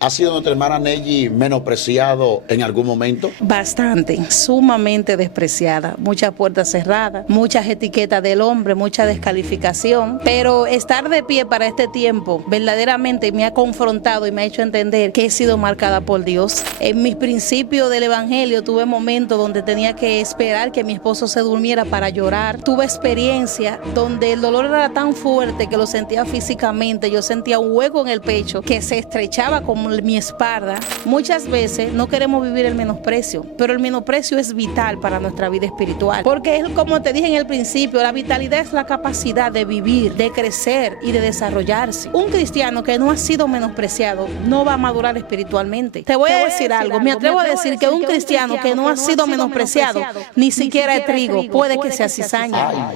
¿Ha sido nuestra hermana Neji menospreciado en algún momento? Bastante, sumamente despreciada, muchas puertas cerradas, muchas etiquetas del hombre, mucha descalificación, pero estar de pie para este tiempo verdaderamente me ha confrontado y me ha hecho entender que he sido marcada por Dios. En mis principios del evangelio tuve momentos donde tenía que esperar que mi esposo se durmiera para llorar. Tuve experiencia donde el dolor era tan fuerte que lo sentía físicamente, yo sentía un hueco en el pecho que se estrechaba como mi espalda. Muchas veces no queremos vivir el menosprecio, pero el menosprecio es vital para nuestra vida espiritual, porque es como te dije en el principio, la vitalidad es la capacidad de vivir, de crecer y de desarrollarse. Un cristiano que no ha sido menospreciado no va a madurar espiritualmente. Te voy a decir algo, me atrevo a decir que un cristiano que no ha sido menospreciado, ni siquiera el trigo, puede que sea cizaña.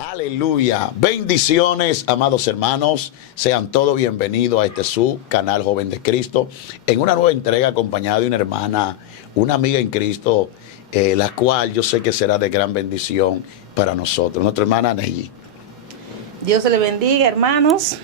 Aleluya. Bendiciones, amados hermanos. Sean todos bienvenidos a este su canal Joven de Cristo. En una nueva entrega acompañada de una hermana, una amiga en Cristo, la cual yo sé que será de gran bendición para nosotros. Nuestra hermana Neji. Dios se le bendiga, hermanos.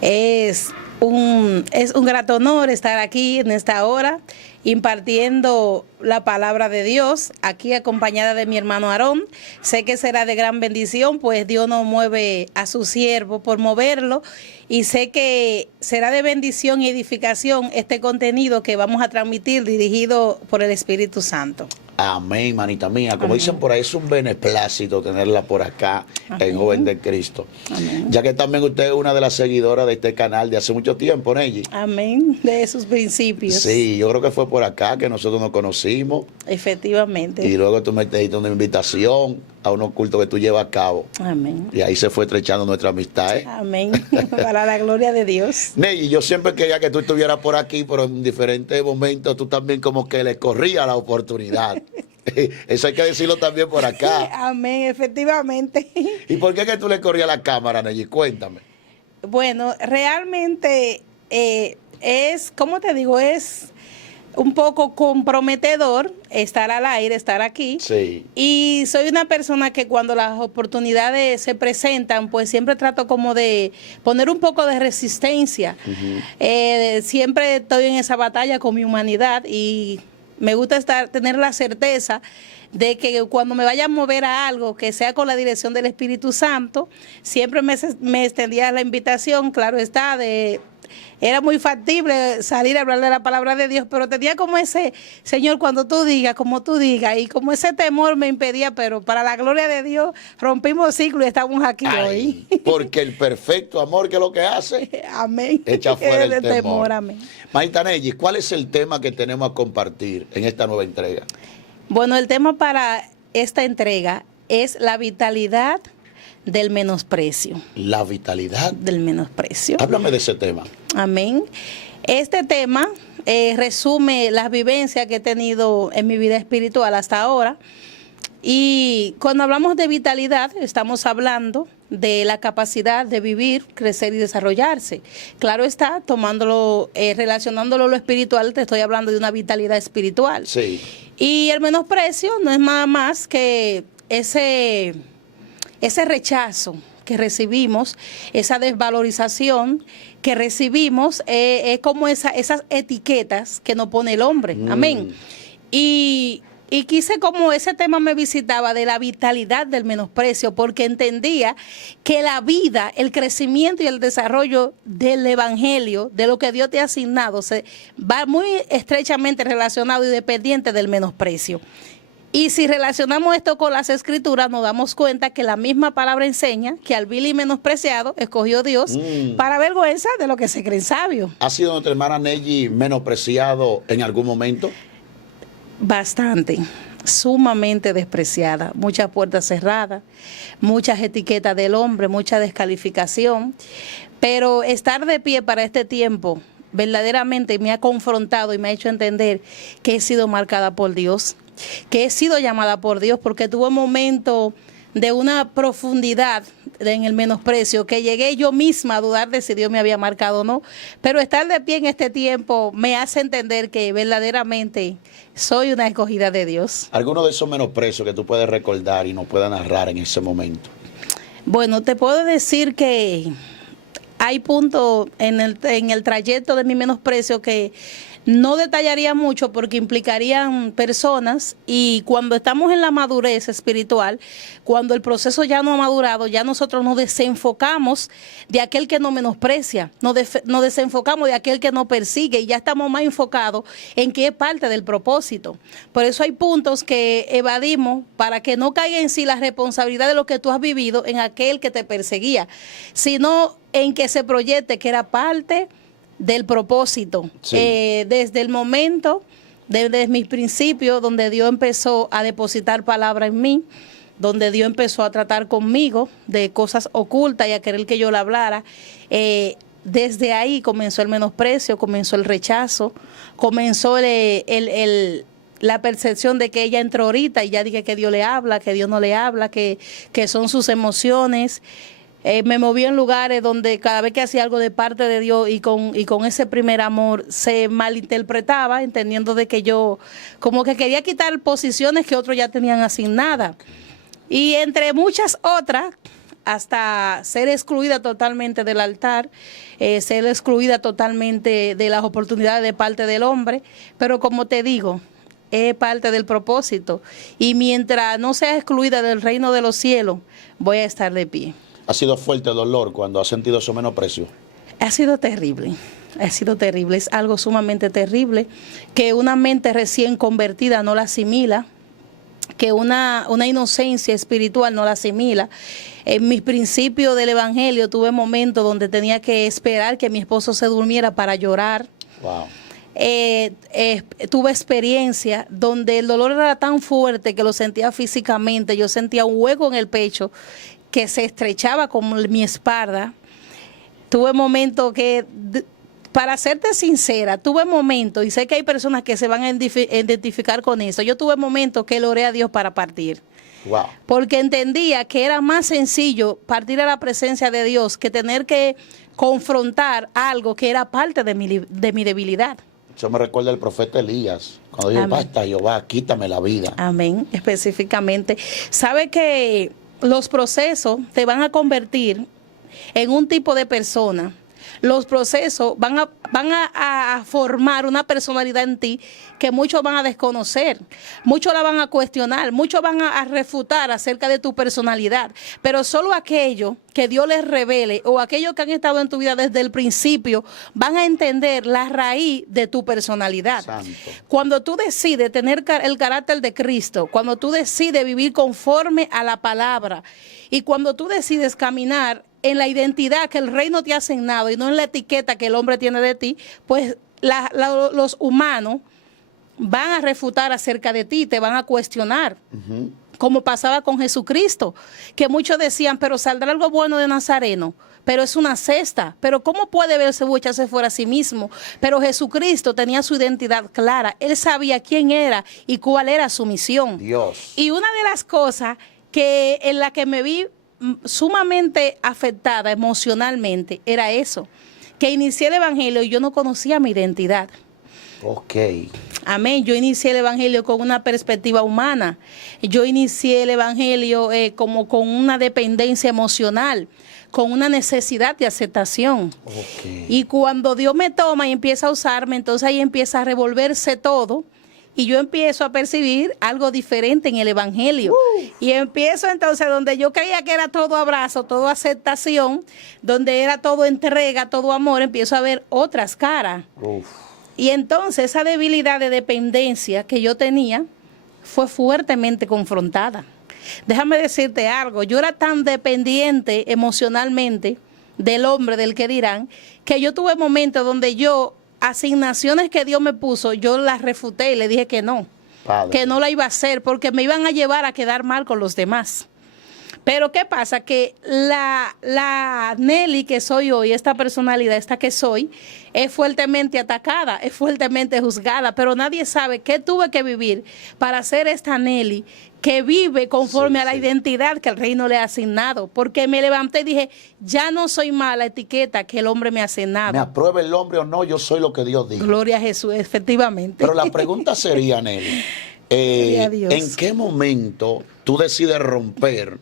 Es un grato honor estar aquí en esta hora impartiendo la palabra de Dios, aquí acompañada de mi hermano Aarón. Sé que será de gran bendición, pues Dios nos mueve a su siervo por moverlo, y sé que será de bendición y edificación este contenido que vamos a transmitir dirigido por el Espíritu Santo. Amén, manita mía. Como Amén. Dicen por ahí, es un beneplácito tenerla por acá. Amén. En Joven de Cristo. Amén. Ya que también usted es una de las seguidoras de este canal de hace mucho tiempo, Neji. Amén, de sus principios. Sí, yo creo que fue por acá que nosotros nos conocimos. Efectivamente. Y luego tú me diste una invitación a unos cultos que tú llevas a cabo. Amén. Y ahí se fue estrechando nuestra amistad. Amén. Para la gloria de Dios. Neji, yo siempre quería que tú estuvieras por aquí, pero en diferentes momentos tú también como que le corrías la oportunidad. Eso hay que decirlo también por acá. Amén, efectivamente. ¿Y por qué que tú le corrías la cámara, Neji? Cuéntame. Bueno, realmente es, ¿cómo te digo? Es un poco comprometedor estar al aire, estar aquí. Sí. Y soy una persona que cuando las oportunidades se presentan, pues siempre trato como de poner un poco de resistencia. Siempre estoy en esa batalla con mi humanidad y me gusta tener la certeza de que cuando me vaya a mover a algo que sea con la dirección del Espíritu Santo, siempre me extendía la invitación, claro está, era muy factible salir a hablar de la palabra de Dios, pero tenía como ese, Señor, cuando tú digas, como tú digas, y como ese temor me impedía, pero para la gloria de Dios rompimos ciclo y estamos aquí hoy. Porque el perfecto amor, que es lo que hace, amén, echa fuera el temor. Amén. Maita Neji, ¿cuál es el tema que tenemos a compartir en esta nueva entrega? Bueno, el tema para esta entrega es la vitalidad del menosprecio. La vitalidad del menosprecio. Háblame de ese tema. Amén. Este tema resume las vivencias que he tenido en mi vida espiritual hasta ahora. Y cuando hablamos de vitalidad, estamos hablando de la capacidad de vivir, crecer y desarrollarse. Claro está, tomándolo, relacionándolo a lo espiritual, te estoy hablando de una vitalidad espiritual. Sí. Y el menosprecio no es nada más que ese rechazo que recibimos, esa desvalorización que recibimos, es como esas etiquetas que nos pone el hombre. Amén. Y quise, como ese tema me visitaba, de la vitalidad del menosprecio, porque entendía que la vida, el crecimiento y el desarrollo del evangelio, de lo que Dios te ha asignado, se va muy estrechamente relacionado y dependiente del menosprecio. Y si relacionamos esto con las escrituras, nos damos cuenta que la misma palabra enseña que al vil y menospreciado escogió Dios para vergüenza de lo que se creen sabios. ¿Ha sido nuestra hermana Neji menospreciado en algún momento? Bastante, sumamente despreciada, muchas puertas cerradas, muchas etiquetas del hombre, mucha descalificación, pero estar de pie para este tiempo verdaderamente me ha confrontado y me ha hecho entender que he sido marcada por Dios, que he sido llamada por Dios, porque tuve un momento de una profundidad en el menosprecio que llegué yo misma a dudar de si Dios me había marcado o no, pero estar de pie en este tiempo me hace entender que verdaderamente soy una escogida de Dios. ¿Alguno de esos menosprecios que tú puedes recordar y nos puedas narrar en ese momento? Bueno, te puedo decir que hay puntos en el trayecto de mi menosprecio que no detallaría mucho porque implicarían personas, y cuando estamos en la madurez espiritual, cuando el proceso ya no ha madurado, ya nosotros nos desenfocamos de aquel que nos menosprecia, nos desenfocamos de aquel que nos persigue y ya estamos más enfocados en que es parte del propósito. Por eso hay puntos que evadimos para que no caiga en sí la responsabilidad de lo que tú has vivido en aquel que te perseguía, sino en que se proyecte que era parte del propósito. Sí. Desde el momento, desde mis principios, donde Dios empezó a depositar palabra en mí, donde Dios empezó a tratar conmigo de cosas ocultas y a querer que yo le hablara, desde ahí comenzó el menosprecio, comenzó el rechazo, comenzó la percepción de que ella entró ahorita y ya dije que Dios le habla, que Dios no le habla, que son sus emociones. Me moví en lugares donde cada vez que hacía algo de parte de Dios y con ese primer amor se malinterpretaba, entendiendo de que yo como que quería quitar posiciones que otros ya tenían asignadas. Y entre muchas otras, hasta ser excluida totalmente del altar, ser excluida totalmente de las oportunidades de parte del hombre. Pero como te digo, es parte del propósito. Y mientras no sea excluida del reino de los cielos, voy a estar de pie. ¿Ha sido fuerte el dolor cuando has sentido ese menosprecio? Ha sido terrible, es algo sumamente terrible, que una mente recién convertida no la asimila, que una inocencia espiritual no la asimila. En mis principios del evangelio tuve momentos donde tenía que esperar que mi esposo se durmiera para llorar. Wow. Tuve experiencia donde el dolor era tan fuerte que lo sentía físicamente, yo sentía un hueco en el pecho que se estrechaba con mi espalda. Tuve momentos que, para serte sincera, tuve momentos, y sé que hay personas que se van a identificar con eso, yo tuve momentos que le oré a Dios para partir. Wow. Porque entendía que era más sencillo partir a la presencia de Dios que tener que confrontar algo que era parte de mi debilidad. Eso me recuerda al profeta Elías, cuando dijo, basta Jehová, quítame la vida. Amén, específicamente. ¿Sabe que los procesos te van a convertir en un tipo de persona? Los procesos van a formar una personalidad en ti que muchos van a desconocer, muchos la van a cuestionar, muchos van a refutar acerca de tu personalidad, pero solo aquellos que Dios les revele o aquellos que han estado en tu vida desde el principio van a entender la raíz de tu personalidad. Santo. Cuando tú decides tener el carácter de Cristo, cuando tú decides vivir conforme a la palabra y cuando tú decides caminar en la identidad que el reino te ha asignado y no en la etiqueta que el hombre tiene de ti, pues los humanos van a refutar acerca de ti, te van a cuestionar. Como pasaba con Jesucristo, que muchos decían, pero saldrá algo bueno de Nazareno, pero es una cesta, pero ¿cómo puede verse o echarse fuera a sí mismo? Pero Jesucristo tenía su identidad clara, él sabía quién era y cuál era su misión. Dios. Y una de las cosas en la que me vi sumamente afectada emocionalmente era eso, que inicié el evangelio y yo no conocía mi identidad. Ok. Amén. Yo inicié el evangelio con una perspectiva humana. Yo inicié el evangelio como con una dependencia emocional, con una necesidad de aceptación. Okay. Y cuando Dios me toma y empieza a usarme, entonces ahí empieza a revolverse todo. Y yo empiezo a percibir algo diferente en el evangelio. Y empiezo entonces donde yo creía que era todo abrazo, todo aceptación, donde era todo entrega, todo amor, empiezo a ver otras caras. Uf. Y entonces esa debilidad de dependencia que yo tenía fue fuertemente confrontada. Déjame decirte algo, yo era tan dependiente emocionalmente del hombre, del que dirán, que yo tuve momentos donde yo, asignaciones que Dios me puso, yo las refuté y le dije que no, Padre, que no la iba a hacer porque me iban a llevar a quedar mal con los demás. Pero ¿qué pasa? Que la Nelly que soy hoy, esta personalidad, esta que soy, es fuertemente atacada, es fuertemente juzgada, pero nadie sabe qué tuve que vivir para ser esta Nelly que vive conforme a la identidad que el reino le ha asignado. Porque me levanté y dije, ya no soy más la etiqueta que el hombre me ha asignado. me apruebe el hombre o no, yo soy lo que Dios diga. Gloria a Jesús, efectivamente. Pero la pregunta sería, Nelly, Gloria a Dios. ¿en qué momento tú decides romper?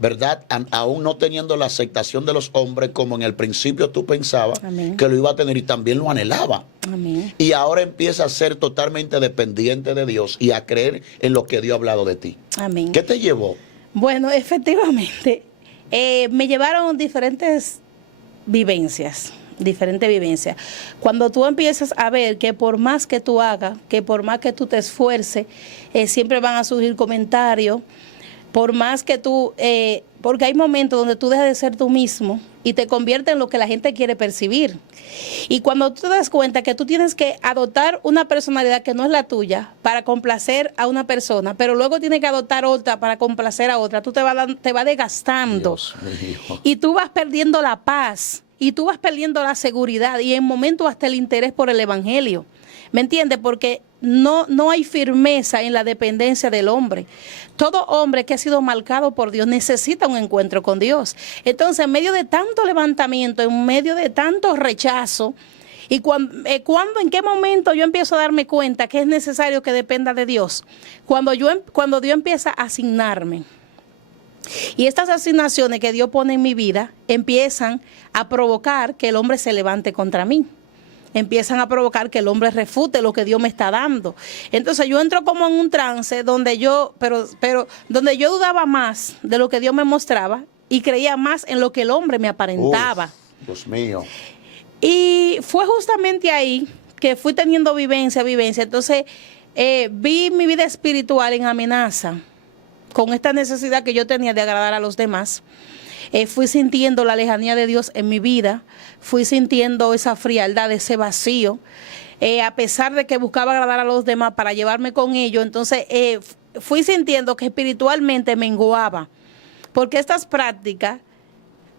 ¿verdad? Aún no teniendo la aceptación de los hombres como en el principio tú pensabas Amén. que lo iba a tener y también lo anhelaba. Amén. Y ahora empieza a ser totalmente dependiente de Dios y a creer en lo que Dios ha hablado de ti. Amén. ¿Qué te llevó? Bueno, efectivamente, me llevaron diferentes vivencias. Cuando tú empiezas a ver que por más que tú hagas, que por más que tú te esfuerces, siempre van a surgir comentarios, por más que tú, porque hay momentos donde tú dejas de ser tú mismo y te conviertes en lo que la gente quiere percibir. Y cuando tú te das cuenta que tú tienes que adoptar una personalidad que no es la tuya para complacer a una persona, pero luego tienes que adoptar otra para complacer a otra, tú te vas desgastando. Dios mío. Y tú vas perdiendo la paz. Y tú vas perdiendo la seguridad y en momentos hasta el interés por el evangelio. ¿Me entiendes? Porque no hay firmeza en la dependencia del hombre. Todo hombre que ha sido marcado por Dios necesita un encuentro con Dios. Entonces, en medio de tanto levantamiento, en medio de tanto rechazo, y en qué momento yo empiezo a darme cuenta que es necesario que dependa de Dios, cuando Dios empieza a asignarme. Y estas asignaciones que Dios pone en mi vida empiezan a provocar que el hombre se levante contra mí. Empiezan a provocar que el hombre refute lo que Dios me está dando. Entonces yo entro como en un trance donde donde yo dudaba más de lo que Dios me mostraba y creía más en lo que el hombre me aparentaba. Dios mío. Y fue justamente ahí que fui teniendo vivencia. Entonces vi mi vida espiritual en amenaza con esta necesidad que yo tenía de agradar a los demás. Fui sintiendo la lejanía de Dios en mi vida, fui sintiendo esa frialdad, ese vacío, a pesar de que buscaba agradar a los demás para llevarme con ellos. Entonces fui sintiendo que espiritualmente menguaba, porque estas prácticas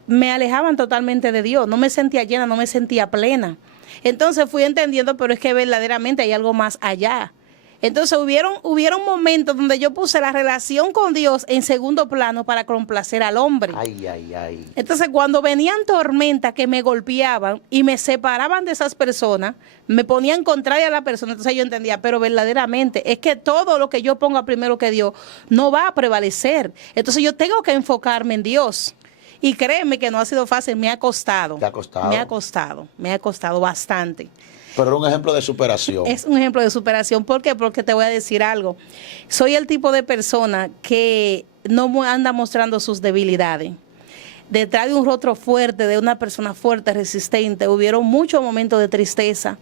me alejaban totalmente de Dios, no me sentía llena, no me sentía plena. Entonces fui entendiendo, pero es que verdaderamente hay algo más allá. Entonces hubieron momentos donde yo puse la relación con Dios en segundo plano para complacer al hombre. Ay, ay, ay. Entonces cuando venían tormentas que me golpeaban y me separaban de esas personas, me ponían contraria a la persona, entonces yo entendía, pero verdaderamente es que todo lo que yo ponga primero que Dios no va a prevalecer. Entonces yo tengo que enfocarme en Dios. Y créeme que no ha sido fácil, me ha costado. ¿Te ha costado? Me ha costado bastante. Pero era un ejemplo de superación. Es un ejemplo de superación. ¿Por qué? Porque te voy a decir algo. Soy el tipo de persona que no anda mostrando sus debilidades. Detrás de un rostro fuerte, de una persona fuerte, resistente, hubieron muchos momentos de tristeza.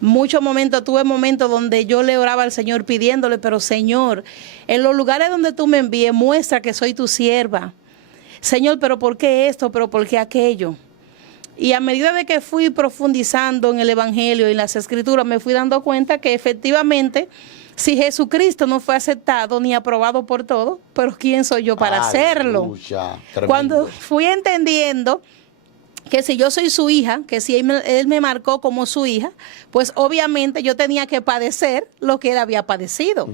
Tuve momentos donde yo le oraba al Señor pidiéndole, pero Señor, en los lugares donde tú me envíes, muestra que soy tu sierva. Señor, pero ¿por qué esto? ¿Pero por qué aquello? Y a medida de que fui profundizando en el Evangelio y en las Escrituras, me fui dando cuenta que efectivamente, si Jesucristo no fue aceptado ni aprobado por todos, pero ¿quién soy yo para hacerlo? Cuando fui entendiendo que si yo soy su hija, que si él me marcó como su hija, pues obviamente yo tenía que padecer lo que él había padecido.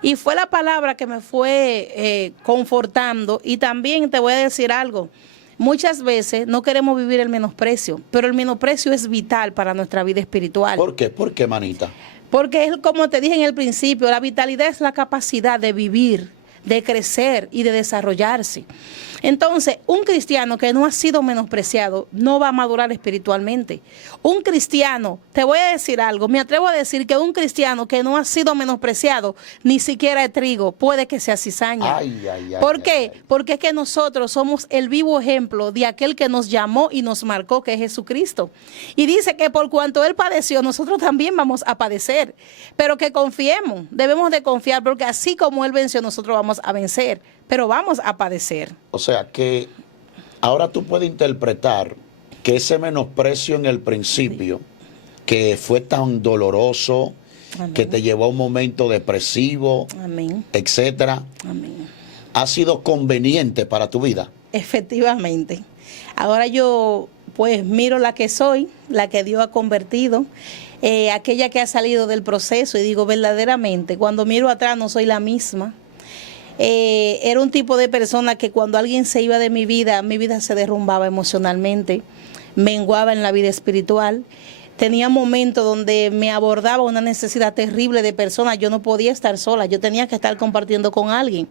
Y fue la palabra que me fue confortando. Y también te voy a decir algo. Muchas veces no queremos vivir el menosprecio, pero el menosprecio es vital para nuestra vida espiritual. ¿Por qué? ¿Por qué, manita? Porque es como te dije en el principio, la vitalidad es la capacidad de vivir, de crecer y de desarrollarse. Entonces, un cristiano que no ha sido menospreciado no va a madurar espiritualmente. Un cristiano, te voy a decir algo, me atrevo a decir que un cristiano que no ha sido menospreciado, ni siquiera de trigo, puede que sea cizaña. ¿Por qué? Porque es que nosotros somos el vivo ejemplo de aquel que nos llamó y nos marcó, que es Jesucristo. Y dice que por cuanto Él padeció, nosotros también vamos a padecer. Pero que confiemos, debemos de confiar, porque así como Él venció, nosotros vamos a vencer. Pero vamos a padecer. O sea que ahora tú puedes interpretar que ese menosprecio en el principio, que fue tan doloroso, amén, que te llevó a un momento depresivo, amén, etcétera, amén, ha sido conveniente para tu vida. Efectivamente. Ahora yo pues miro la que soy, la que Dios ha convertido, aquella que ha salido del proceso, y digo verdaderamente, cuando miro atrás no soy la misma. Era un tipo de persona que cuando alguien se iba de mi vida se derrumbaba emocionalmente, menguaba en la vida espiritual. Tenía momentos donde me abordaba una necesidad terrible de personas. Yo no podía estar sola, yo tenía que estar compartiendo con alguien.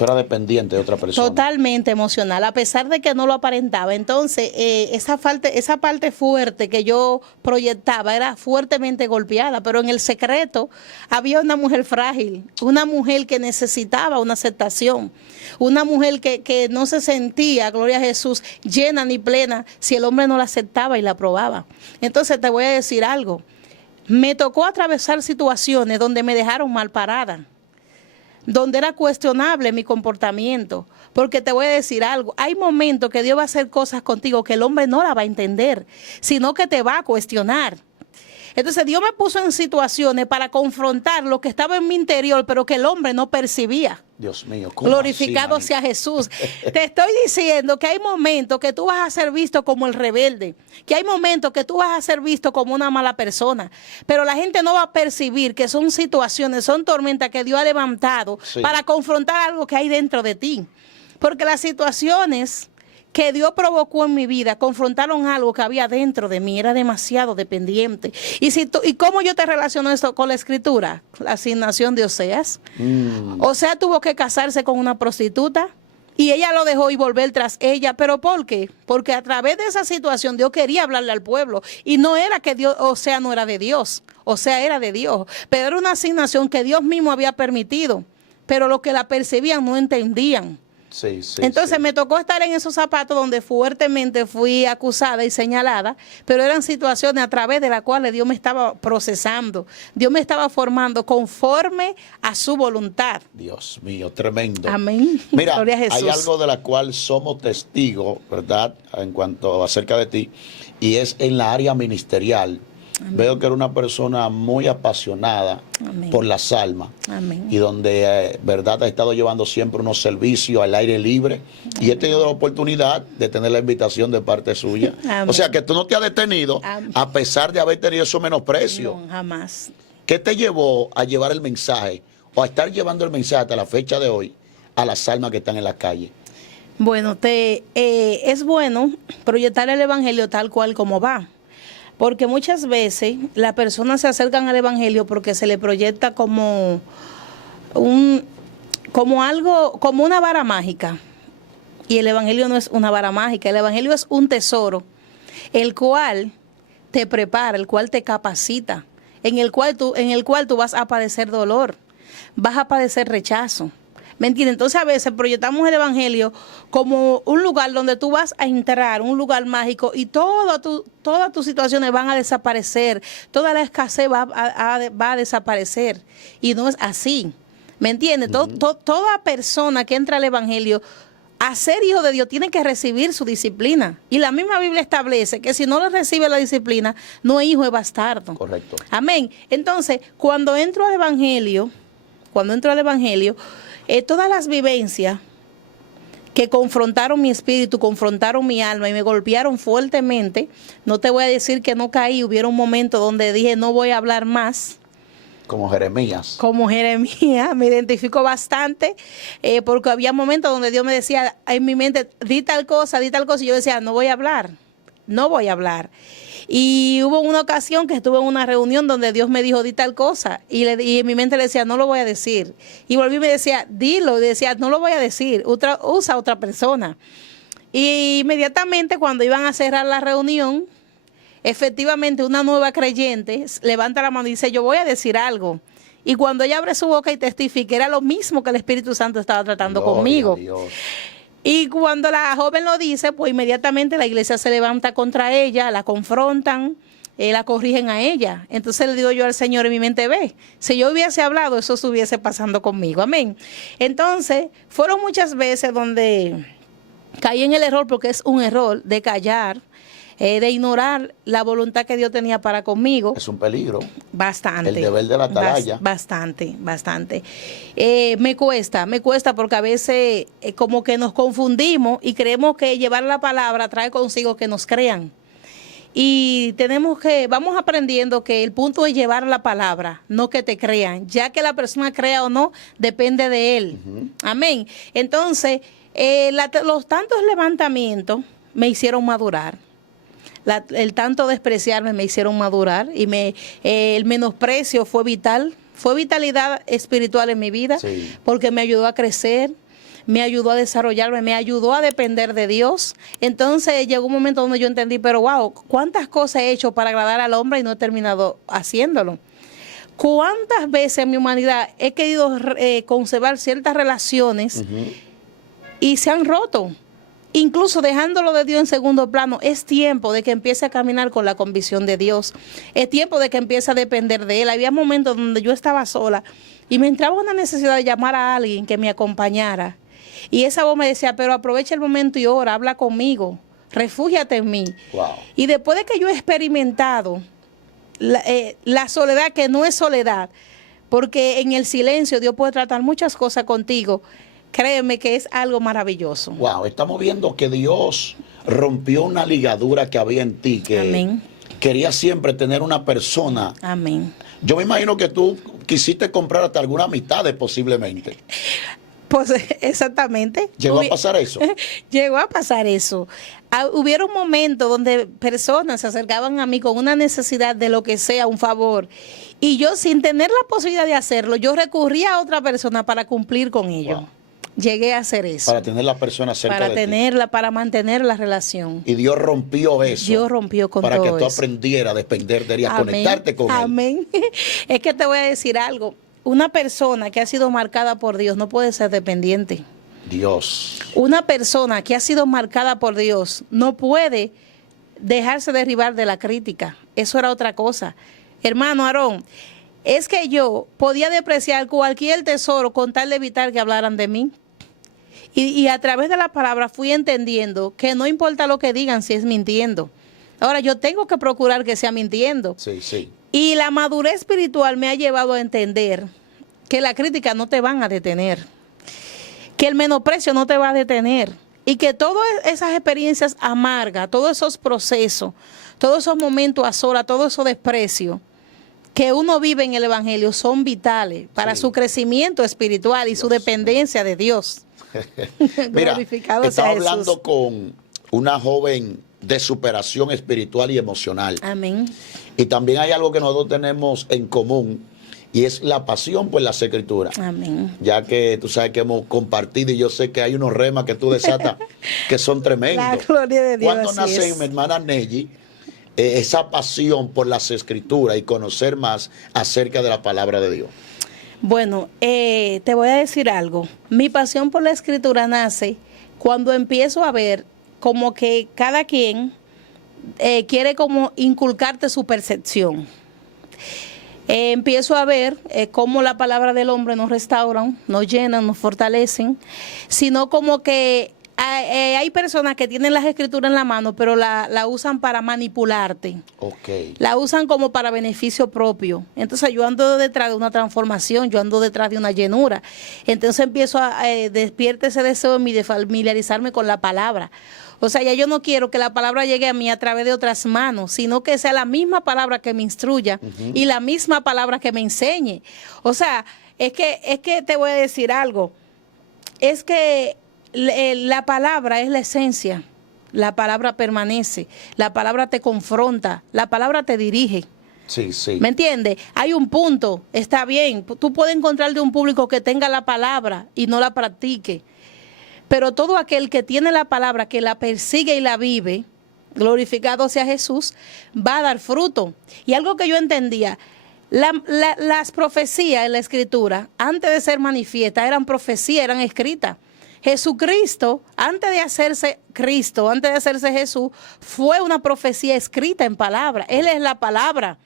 Tú eras dependiente de otra persona. Totalmente emocional, a pesar de que no lo aparentaba. Entonces, esa parte fuerte que yo proyectaba era fuertemente golpeada, pero en el secreto había una mujer frágil, una mujer que necesitaba una aceptación, una mujer que no se sentía, gloria a Jesús, llena ni plena si el hombre no la aceptaba y la aprobaba. Entonces, te voy a decir algo. Me tocó atravesar situaciones donde me dejaron mal parada, donde era cuestionable mi comportamiento, porque te voy a decir algo, hay momentos que Dios va a hacer cosas contigo que el hombre no la va a entender, sino que te va a cuestionar. Entonces Dios me puso en situaciones para confrontar lo que estaba en mi interior, pero que el hombre no percibía. Dios mío, ¿cómo Glorificado así, sea Jesús. Te estoy diciendo que hay momentos que tú vas a ser visto como el rebelde, que hay momentos que tú vas a ser visto como una mala persona, pero la gente no va a percibir que son situaciones, son tormentas que Dios ha levantado para confrontar algo que hay dentro de ti. Porque las situaciones que Dios provocó en mi vida confrontaron algo que había dentro de mí, era demasiado dependiente. ¿Y cómo yo te relaciono esto con la escritura? La asignación de Oseas. Oseas tuvo que casarse con una prostituta y ella lo dejó y volver tras ella. ¿Pero por qué? Porque a través de esa situación Dios quería hablarle al pueblo y no era que Dios, Oseas no era de Dios, Oseas era de Dios, pero era una asignación que Dios mismo había permitido, pero los que la percibían no entendían. Entonces me tocó estar en esos zapatos donde fuertemente fui acusada y señalada, pero eran situaciones a través de las cuales Dios me estaba procesando, Dios me estaba formando conforme a su voluntad. Dios mío, tremendo. Amén. Mira, Gloria a Jesús. hay algo de la cual somos testigos, ¿verdad? En cuanto acerca de ti, y es en la área ministerial. Amén. Veo que eres una persona muy apasionada por las almas. Amén. Y donde, verdad, has estado llevando siempre unos servicios al aire libre. Amén. Y he tenido la oportunidad de tener la invitación de parte suya. Amén. O sea, que tú no te has detenido. Amén. A pesar de haber tenido esos menosprecios. No, jamás. ¿Qué te llevó a llevar el mensaje o a estar llevando el mensaje hasta la fecha de hoy a las almas que están en la calle? Bueno, es bueno proyectar el evangelio tal cual como va. Porque muchas veces las personas se acercan al evangelio porque se le proyecta como algo, como una vara mágica. Y el evangelio no es una vara mágica, el evangelio es un tesoro, el cual te prepara, el cual te capacita, en el cual tú vas a padecer dolor, vas a padecer rechazo. ¿Me entiendes? Entonces a veces proyectamos el evangelio como un lugar donde tú vas a entrar, un lugar mágico, y todas tus situaciones van a desaparecer, toda la escasez va a desaparecer. Y no es así. ¿Me entiendes? Toda persona que entra al evangelio a ser hijo de Dios tiene que recibir su disciplina. Y la misma Biblia establece que si no le recibe la disciplina, no es hijo, es bastardo. Correcto. Amén. Entonces, cuando entro al evangelio, todas las vivencias que confrontaron mi espíritu, confrontaron mi alma y me golpearon fuertemente, no te voy a decir que no caí, hubieron momentos donde dije no voy a hablar más. Como Jeremías. Como Jeremías, me identifico bastante, porque había momentos donde Dios me decía en mi mente, di tal cosa, y yo decía, no voy a hablar. Y hubo una ocasión que estuve en una reunión donde Dios me dijo, di tal cosa, y en mi mente le decía, no lo voy a decir. Y volví y me decía, dilo, y decía, no lo voy a decir, usa otra persona. Y inmediatamente cuando iban a cerrar la reunión, efectivamente una nueva creyente levanta la mano y dice, yo voy a decir algo. Y cuando ella abre su boca y testifica, era lo mismo que el Espíritu Santo estaba tratando conmigo. Y cuando la joven lo dice, pues inmediatamente la iglesia se levanta contra ella, la confrontan, la corrigen a ella. Entonces le digo yo al Señor en mi mente, ve, si yo hubiese hablado, eso estuviese pasando conmigo. Amén. Entonces, fueron muchas veces donde caí en el error, porque es un error de callar, de ignorar la voluntad que Dios tenía para conmigo. Es un peligro. Bastante. El deber de la atalaya. Bastante. Me cuesta porque a veces como que nos confundimos y creemos que llevar la palabra trae consigo que nos crean. Y vamos aprendiendo que el punto es llevar la palabra, no que te crean. Ya que la persona crea o no, depende de él. Amén. Entonces, los tantos levantamientos me hicieron madurar. El tanto despreciarme me hicieron madurar y el menosprecio fue vital, fue vitalidad espiritual en mi vida, porque me ayudó a crecer, me ayudó a desarrollarme, me ayudó a depender de Dios. Entonces llegó un momento donde yo entendí, pero wow, ¿cuántas cosas he hecho para agradar al hombre y no he terminado haciéndolo? ¿Cuántas veces en mi humanidad he querido conservar ciertas relaciones y se han roto? Incluso dejándolo de Dios en segundo plano, es tiempo de que empiece a caminar con la convicción de Dios. Es tiempo de que empiece a depender de Él. Había momentos donde yo estaba sola y me entraba una necesidad de llamar a alguien que me acompañara. Y esa voz me decía, pero aprovecha el momento y ora, habla conmigo, refúgiate en mí. Wow. Y después de que yo he experimentado la soledad, que no es soledad, porque en el silencio Dios puede tratar muchas cosas contigo, créeme que es algo maravilloso. Wow, estamos viendo que Dios rompió una ligadura que había en ti, que Amén. quería siempre tener una persona. Amén. Yo me imagino que tú quisiste comprar hasta algunas amistades posiblemente. Pues exactamente. ¿Llegó a pasar eso? Llegó a pasar eso. Hubieron momentos donde personas se acercaban a mí con una necesidad de lo que sea, un favor, y yo, sin tener la posibilidad de hacerlo, yo recurría a otra persona para cumplir con ello. Wow. Llegué a hacer eso. Para tener la persona cerca para de ti. tenerla, para mantener la relación. Y Dios rompió eso. Dios rompió con para todo que tú eso. aprendieras a depender de Él y a Amén. conectarte con Él. Amén. Es que te voy a decir algo. Una persona que ha sido marcada por Dios no puede ser dependiente. Dios. Una persona que ha sido marcada por Dios no puede dejarse derribar de la crítica. Eso era otra cosa. Hermano Aarón, es que yo podía depreciar cualquier tesoro con tal de evitar que hablaran de mí. Y a través de la palabra fui entendiendo que no importa lo que digan si es mintiendo. Ahora, yo tengo que procurar que sea mintiendo. Sí, sí. Y la madurez espiritual me ha llevado a entender que la crítica no te van a detener, que el menosprecio no te va a detener y que todas esas experiencias amargas, todos esos procesos, todos esos momentos a solas, todos esos desprecios que uno vive en el Evangelio son vitales para su crecimiento espiritual y su dependencia de Dios. Mira, Glorificado estaba sea Jesús. hablando con una joven de superación espiritual y emocional. Amén. Y también hay algo que nosotros tenemos en común y es la pasión por las escrituras. Amén. Ya que tú sabes que hemos compartido y yo sé que hay unos remas que tú desatas que son tremendos. La gloria de Dios. Cuando así nace es. mi hermana Nelly, esa pasión por las escrituras y conocer más acerca de la palabra de Dios. Bueno, te voy a decir algo. Mi pasión por la escritura nace cuando empiezo a ver como que cada quien quiere como inculcarte su percepción. Empiezo a ver cómo la palabra del hombre nos restauran, nos llenan, nos fortalecen, sino como que hay personas que tienen las escrituras en la mano, pero la usan para manipularte. Okay. La usan como para beneficio propio. Entonces yo ando detrás de una transformación, yo ando detrás de una llenura. Entonces empiezo a despierta ese deseo en mí de familiarizarme con la palabra. O sea, ya yo no quiero que la palabra llegue a mí a través de otras manos, sino que sea la misma palabra que me instruya y la misma palabra que me enseñe. O sea, es que te voy a decir algo. Es que la palabra es la esencia. La palabra permanece. La palabra te confronta. La palabra te dirige. Sí, sí. ¿Me entiendes? Hay un punto, está bien. Tú puedes encontrar de un público que tenga la palabra y no la practique. Pero todo aquel que tiene la palabra, que la persigue y la vive, glorificado sea Jesús, va a dar fruto. Y algo que yo entendía, las profecías en la Escritura, antes de ser manifiestas, eran profecías, eran escritas. Jesucristo, antes de hacerse Cristo, antes de hacerse Jesús, fue una profecía escrita en palabra. Él es la palabra.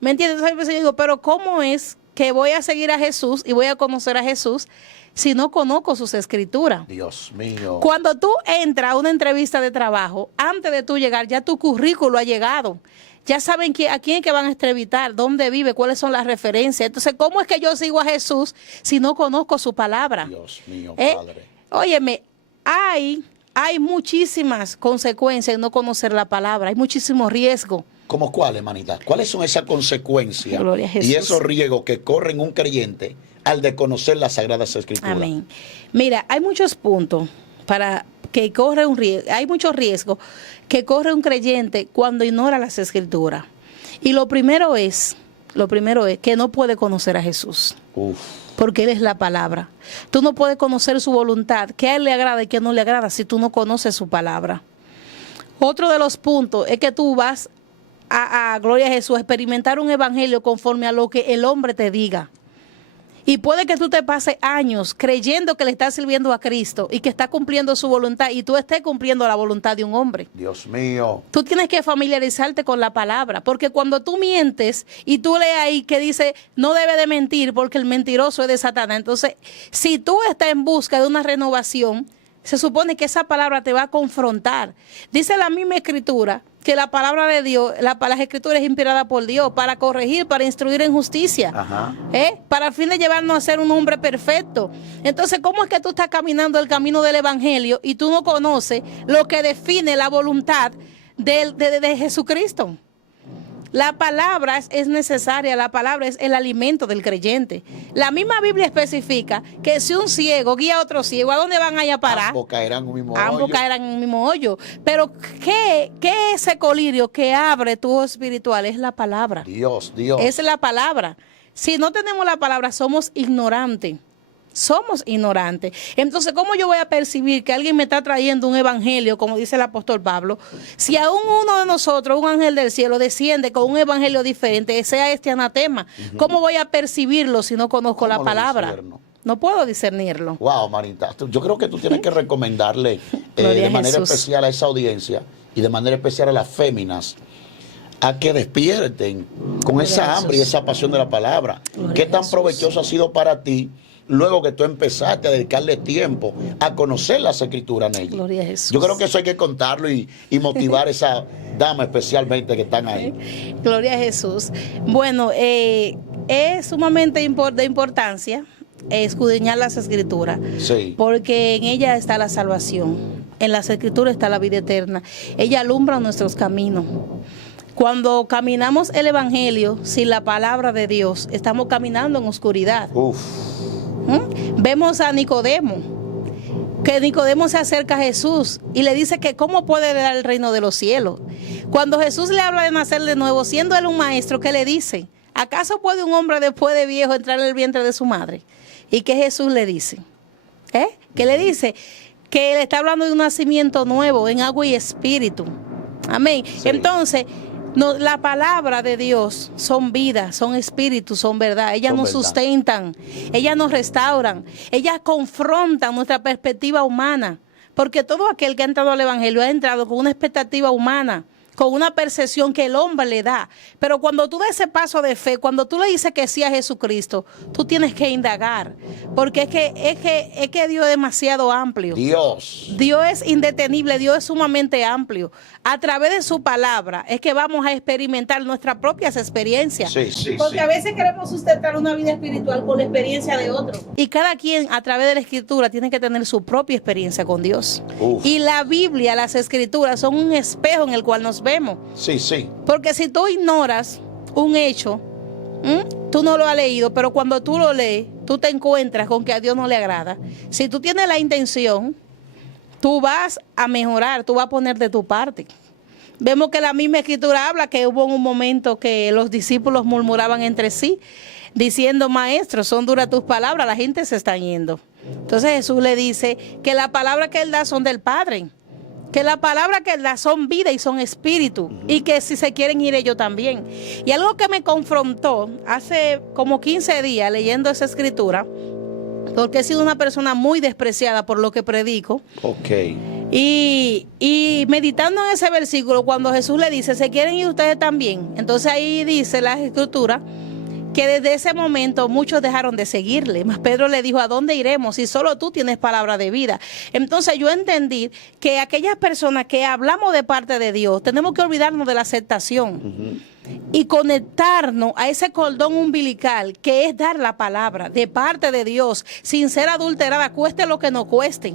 ¿Me entiendes? Entonces yo digo, pero ¿cómo es que voy a seguir a Jesús y voy a conocer a Jesús si no conozco sus escrituras? Dios mío. Cuando tú entras a una entrevista de trabajo, antes de tú llegar, ya tu currículo ha llegado. Ya saben a quién es que van a entrevistar, dónde vive, cuáles son las referencias. Entonces, ¿cómo es que yo sigo a Jesús si no conozco su palabra? Dios mío, Padre. Óyeme, hay muchísimas consecuencias en no conocer la palabra, hay muchísimo riesgo. ¿Cómo cuáles, manita? ¿Cuáles son esas consecuencias Gloria a Jesús. y esos riesgos que corren un creyente al de conocer las Sagradas Escrituras? Amén. Mira, hay muchos puntos para que corre un riesgo, hay muchos riesgos que corre un creyente cuando ignora las Escrituras. Y lo primero es lo primero es que no puede conocer a Jesús. Uf. Porque Él es la palabra. Tú no puedes conocer su voluntad, qué a Él le agrada y qué no le agrada, si tú no conoces su palabra. Otro de los puntos es que tú vas a gloria a Jesús, a experimentar un evangelio conforme a lo que el hombre te diga. Y puede que tú te pases años creyendo que le estás sirviendo a Cristo y que está cumpliendo su voluntad y tú estés cumpliendo la voluntad de un hombre. Dios mío. Tú tienes que familiarizarte con la palabra, porque cuando tú mientes y tú lees ahí que dice no debe de mentir porque el mentiroso es de Satanás, entonces si tú estás en busca de una renovación, se supone que esa palabra te va a confrontar. Dice la misma escritura que la palabra de Dios, las escrituras es inspirada por Dios para corregir, para instruir en justicia, para el fin de llevarnos a ser un hombre perfecto. Entonces, ¿cómo es que tú estás caminando el camino del evangelio y tú no conoces lo que define la voluntad de Jesucristo? La palabra es necesaria, la palabra es el alimento del creyente. La misma Biblia especifica que si un ciego guía a otro ciego, ¿a dónde van a ir a parar? Ambos caerán en un mismo hoyo. Ambos caerán en un mismo hoyo. Pero ¿qué es ese colirio que abre tu ojo espiritual? Es la palabra. Dios. Es la palabra. Si no tenemos la palabra, somos ignorantes. Somos ignorantes. Entonces, ¿cómo yo voy a percibir que alguien me está trayendo un evangelio, como dice el apóstol Pablo, si aún uno de nosotros, un ángel del cielo, desciende con un evangelio diferente, sea este anatema? ¿Cómo voy a percibirlo si no conozco la palabra? No puedo discernirlo. Wow, Marita, yo creo que tú tienes que recomendarle de manera especial a esa audiencia y de manera especial a las féminas a que despierten con esa hambre y esa pasión de la palabra. ¿Qué tan provechoso ha sido para ti luego que tú empezaste a dedicarle tiempo a conocer las escrituras, Nelly? Gloria a Jesús. Yo creo que eso hay que contarlo y motivar a esa dama especialmente que están ahí. Gloria a Jesús. Bueno, es sumamente de importancia escudriñar las escrituras, porque en ella está la salvación, en las escrituras está la vida eterna. Ella alumbra nuestros caminos. Cuando caminamos el evangelio sin la palabra de Dios, estamos caminando en oscuridad. Vemos a Nicodemo, que Nicodemo se acerca a Jesús y le dice que cómo puede dar el reino de los cielos. Cuando Jesús le habla de nacer de nuevo, siendo él un maestro, ¿qué le dice? ¿Acaso puede un hombre después de viejo entrar en el vientre de su madre? ¿Y qué Jesús le dice? ¿Qué le dice? Que él está hablando de un nacimiento nuevo en agua y espíritu. Amén. Entonces, la palabra de Dios son vida, son espíritu, son verdad. Ellas nos sustentan, ellas nos restauran, ellas confrontan nuestra perspectiva humana. Porque todo aquel que ha entrado al evangelio ha entrado con una expectativa humana, con una percepción que el hombre le da. Pero cuando tú das ese paso de fe, cuando tú le dices que sí a Jesucristo, tú tienes que indagar. Porque es que Dios es demasiado amplio. Dios es indetenible, Dios es sumamente amplio. A través de su palabra es que vamos a experimentar nuestras propias experiencias. Porque a veces queremos sustentar una vida espiritual con la experiencia de otro. Y cada quien a través de la escritura tiene que tener su propia experiencia con Dios. Y la Biblia, las escrituras son un espejo en el cual nos vemos. Porque si tú ignoras un hecho, tú no lo has leído, pero cuando tú lo lees, tú te encuentras con que a Dios no le agrada. Si tú tienes la intención, tú vas a mejorar, tú vas a poner de tu parte. Vemos que la misma escritura habla que hubo un momento que los discípulos murmuraban entre sí, diciendo, maestro, son duras tus palabras, la gente se está yendo. Entonces Jesús le dice que las palabras que él da son del Padre, que las palabras que él da son vida y son espíritu, y que si se quieren ir ellos también. Y algo que me confrontó hace como 15 días leyendo esa escritura, porque he sido una persona muy despreciada por lo que predico. Y meditando en ese versículo, cuando Jesús le dice, ¿se quieren ir ustedes también? Entonces ahí dice la escritura que desde ese momento muchos dejaron de seguirle. Mas Pedro le dijo, ¿a dónde iremos si solo tú tienes palabra de vida? Entonces yo entendí que aquellas personas que hablamos de parte de Dios, tenemos que olvidarnos de la aceptación. Y conectarnos a ese cordón umbilical que es dar la palabra de parte de Dios sin ser adulterada, cueste lo que nos cueste.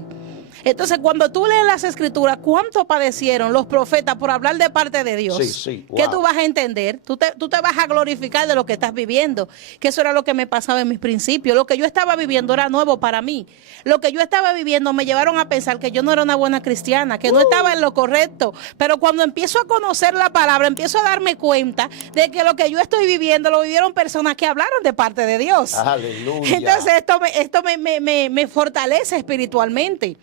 Entonces, cuando tú lees las escrituras, ¿cuánto padecieron los profetas por hablar de parte de Dios? Sí, sí, wow. ¿Qué tú vas a entender? Tú te vas a glorificar de lo que estás viviendo, que eso era lo que me pasaba en mis principios. Lo que yo estaba viviendo era nuevo para mí. Lo que yo estaba viviendo me llevaron a pensar que yo no era una buena cristiana, que no estaba en lo correcto. Pero cuando empiezo a conocer la palabra, empiezo a darme cuenta de que lo que yo estoy viviendo lo vivieron personas que hablaron de parte de Dios. Aleluya. Entonces esto me fortalece espiritualmente.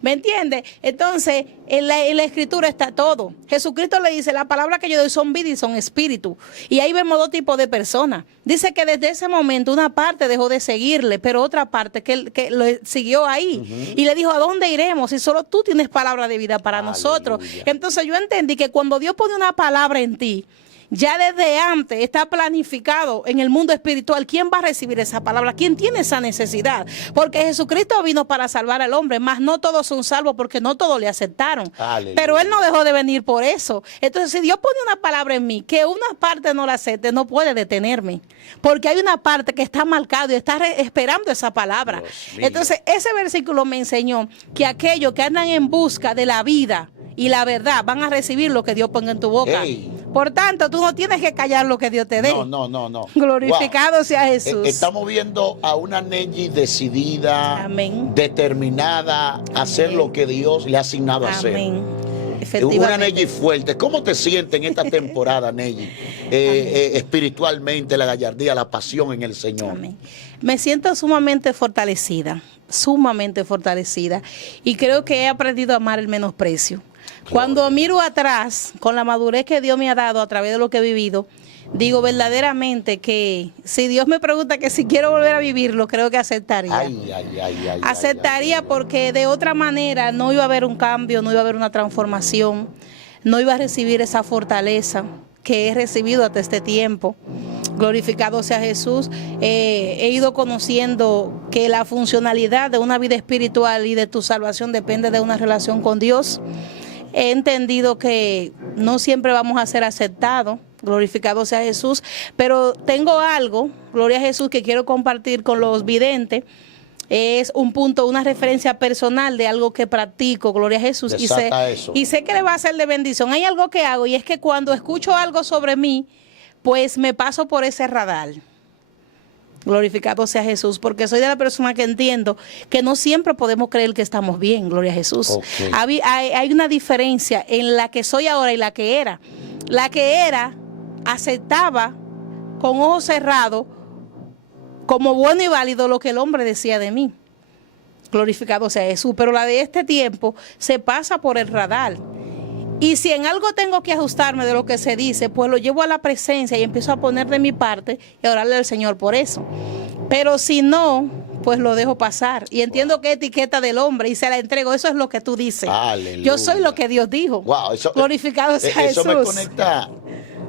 ¿Me entiendes? Entonces, en la escritura está todo. Jesucristo le dice, la palabra que yo doy son vida y son espíritu. Y ahí vemos dos tipos de personas. Dice que desde ese momento una parte dejó de seguirle, pero otra parte que lo siguió ahí. Y le dijo, ¿a dónde iremos? Si solo tú tienes palabra de vida para nosotros. Entonces yo entendí que cuando Dios pone una palabra en ti, ya desde antes está planificado en el mundo espiritual quién va a recibir esa palabra, quién tiene esa necesidad. Porque Jesucristo vino para salvar al hombre, mas no todos son salvos porque no todos le aceptaron. Aleluya. Pero Él no dejó de venir por eso. Entonces, si Dios pone una palabra en mí, que una parte no la acepte, no puede detenerme. Porque hay una parte que está marcada y está esperando esa palabra. Entonces, ese versículo me enseñó que aquellos que andan en busca de la vida y la verdad van a recibir lo que Dios ponga en tu boca. Hey. Por tanto, tú no tienes que callar lo que Dios te dé. No. Glorificado sea Jesús. Estamos viendo a una Neji decidida, amén, determinada a hacer lo que Dios le ha asignado a hacer. Una Neji fuerte. ¿Cómo te sientes en esta temporada, Neji? Espiritualmente, la gallardía, la pasión en el Señor. Amén. Me siento sumamente fortalecida. Y creo que he aprendido a amar el menosprecio. Cuando miro atrás, con la madurez que Dios me ha dado a través de lo que he vivido, digo verdaderamente que si Dios me pregunta que si quiero volver a vivirlo, creo que aceptaría. Aceptaría porque de otra manera no iba a haber un cambio, no iba a haber una transformación, no iba a recibir esa fortaleza que he recibido hasta este tiempo. Glorificado sea Jesús. He ido conociendo que la funcionalidad de una vida espiritual y de tu salvación depende de una relación con Dios. He entendido que no siempre vamos a ser aceptados, glorificado sea Jesús, pero tengo algo, gloria a Jesús, que quiero compartir con los videntes. Es un punto, una referencia personal de algo que practico, gloria a Jesús, y sé que le va a ser de bendición. Hay algo que hago y es que cuando escucho algo sobre mí, pues me paso por ese radar. Glorificado sea Jesús, porque soy de la persona que entiendo que no siempre podemos creer que estamos bien, gloria a Jesús. Okay. Hay una diferencia en la que soy ahora y la que era. La que era aceptaba con ojos cerrados como bueno y válido lo que el hombre decía de mí. Glorificado sea Jesús, pero la de este tiempo se pasa por el radar. Y si en algo tengo que ajustarme de lo que se dice, pues lo llevo a la presencia y empiezo a poner de mi parte y a orarle al Señor por eso. Pero si no, pues lo dejo pasar. Y entiendo que es etiqueta del hombre y se la entrego. Eso es lo que tú dices. Aleluya. Yo soy lo que Dios dijo. Wow, glorificado sea Jesús. Eso me conecta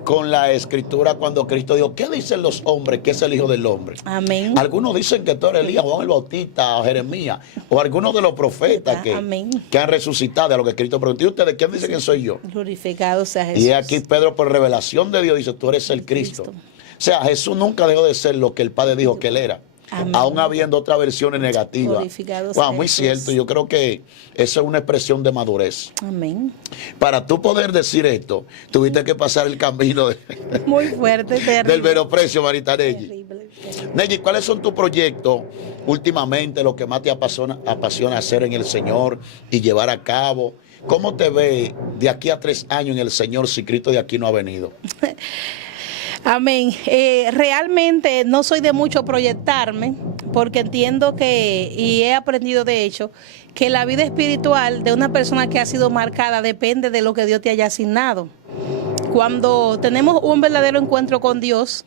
con la escritura cuando Cristo dijo, ¿qué dicen los hombres que es el Hijo del Hombre? Amén. Algunos dicen que tú eres Elías, Juan el Bautista o Jeremías, o algunos de los profetas que han resucitado, a lo que Cristo preguntó. ¿Y ustedes quién dicen que soy yo? Glorificado sea Jesús. Y aquí Pedro, por revelación de Dios, dice, tú eres el Cristo. O sea, Jesús nunca dejó de ser lo que el Padre dijo que él era. Amén. Aún habiendo otras versiones negativas. Wow, muy cierto. Yo creo que eso es una expresión de madurez. Amén. Para tú poder decir esto, tuviste que pasar el camino muy fuerte, del menosprecio, Marita Neji. Neji, ¿cuáles son tus proyectos últimamente, lo que más te apasiona hacer en el Señor y llevar a cabo? ¿Cómo te ves de aquí a 3 años en el Señor si Cristo de aquí no ha venido? Amén. Realmente no soy de mucho proyectarme porque entiendo que, y he aprendido de hecho, que la vida espiritual de una persona que ha sido marcada depende de lo que Dios te haya asignado. Cuando tenemos un verdadero encuentro con Dios,